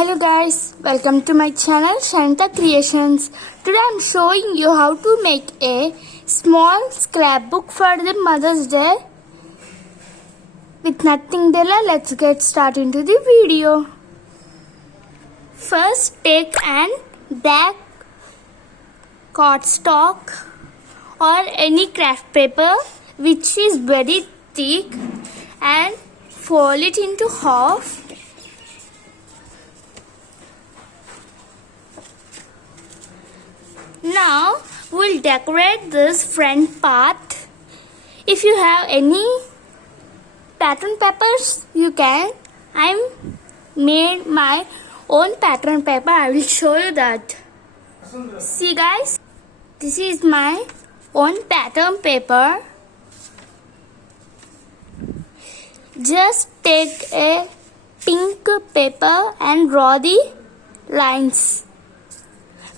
Hello guys, welcome to my channel Shanta Creations. Today I am showing you how to make a small scrapbook for the Mother's Day. With nothing delay, let's get started into the video. First take an black cardstock or any craft paper which is very thick and fold it into half. Now we'll decorate this front part. If you have any pattern papers, you can. I made my own pattern paper. I will show you that. See guys, this is my own pattern paper. Just take a pink paper and draw the lines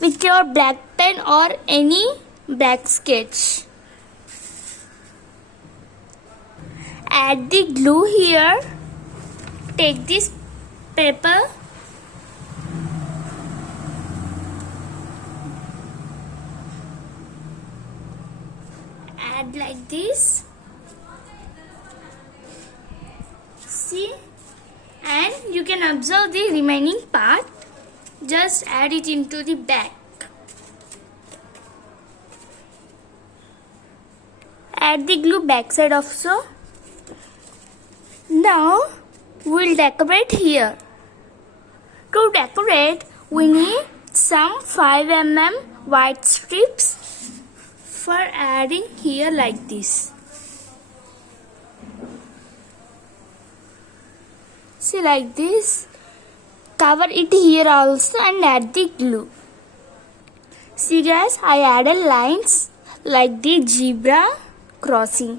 with your black pen or any black sketch. Add the glue here. Take this paper. Add like this. See? And you can observe the remaining part. Just add it into the back. Add the glue backside also. Now we'll decorate here. To decorate, we need some 5 mm white strips for adding here like this. See, like this. Cover it here also and add the glue. See guys, I added lines like the zebra crossing.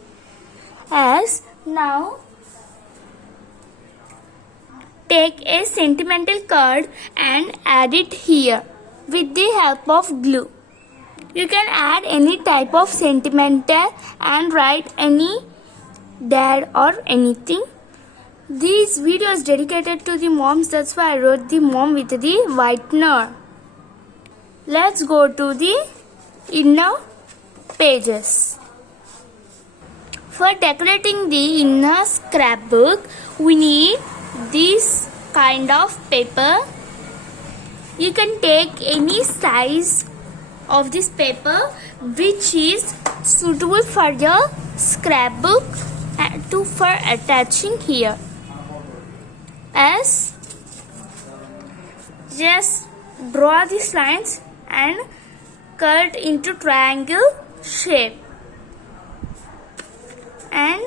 As now take a sentimental card and add it here with the help of glue. You can add any type of sentimental and write any dad or anything. This video is dedicated to the moms, that's why I wrote the mom with the whitener. Let's go to the inner pages. For decorating the inner scrapbook, we need this kind of paper. You can take any size of this paper which is suitable for your scrapbook and for attaching here. As just draw these lines and cut into triangle shape and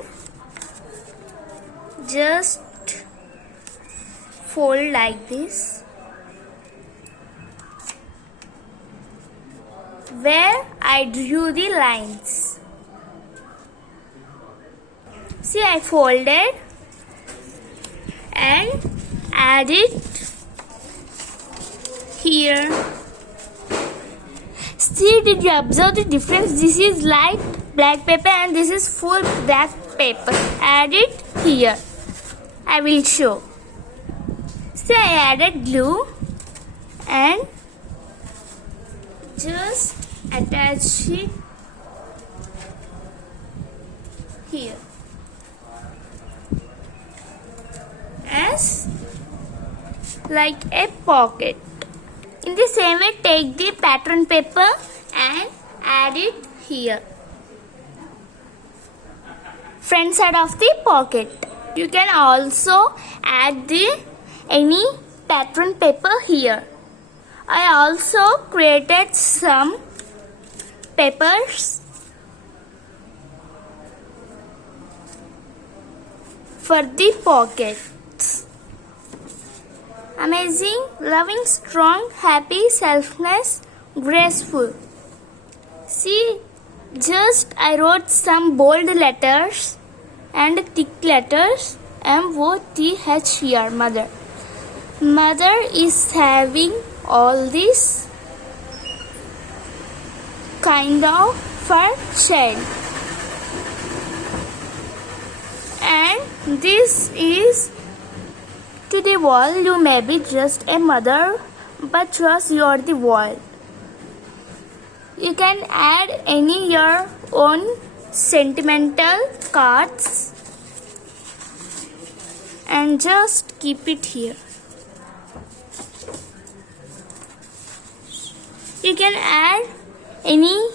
just fold like this where I drew the lines. See, I folded and add it here. See, did you observe the difference? This is light black paper and this is full black paper. Add it here. I will show. See, I added glue and just attach it here. As like a pocket. In the same way, take the pattern paper and add it here. Front side of the pocket. You can also add any pattern paper here. I also created some papers for the pockets. Amazing, loving, strong, happy, selfless, graceful. See, just I wrote some bold letters and thick letters. M-O-T-H here, mother. Mother is having all this kind of for child. And this is To the world, you may be just a mother, but trust you are the world. You can add any your own sentimental cards and just keep it here. You can add any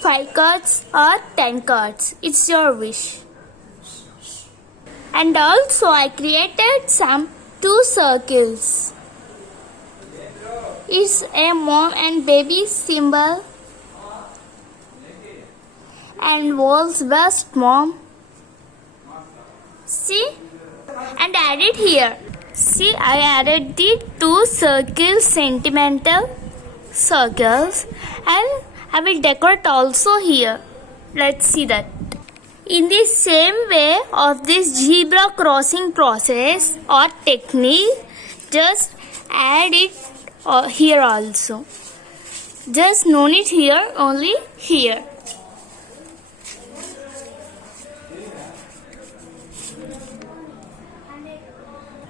5 cards or 10 cards. It's your wish. And also I created some 2 circles. It's a mom and baby symbol. And world's best mom. See? And add it here. See, I added the 2 circles, sentimental circles, and I will decorate also here. Let's see that. In the same way of this zebra crossing process or technique, just add it here also. Just no need here, only here.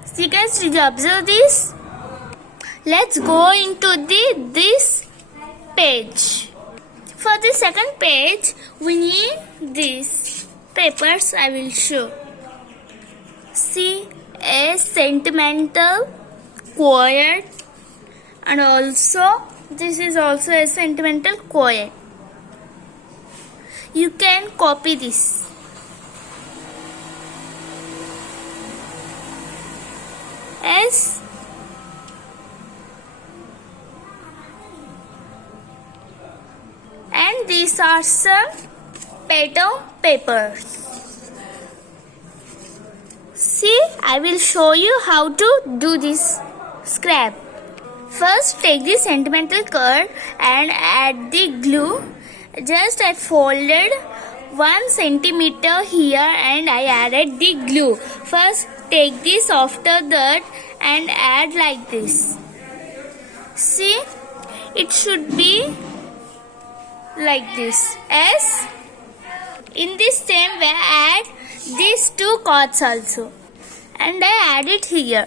See guys, did you observe this? Let's go into this page. For the second page, we need these papers I will show. See, a sentimental quote, and also this is also a sentimental quote. You can copy this. As and these are some pattern papers. See, I will show you how to do this scrap. First, take the sentimental card and add the glue. Just I folded 1 centimeter here and I added the glue. First, take this after that and add like this. See, it should be like this. As in this same way, add these 2 cards also, and I add it here.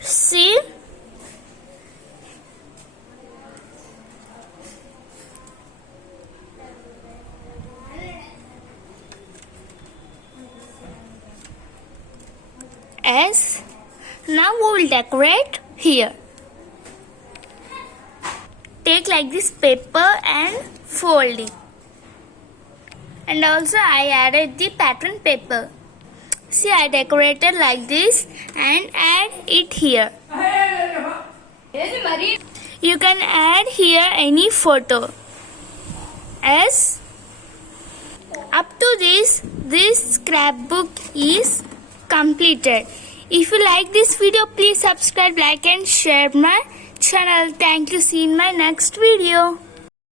See, as now we will decorate here. Take like this paper and fold it. And also I added the pattern paper. See, I decorated like this and add it here. You can add here any photo. As up to this scrapbook is completed. If you like this video, please subscribe, like and share my channel. Thank you. See you in my next video.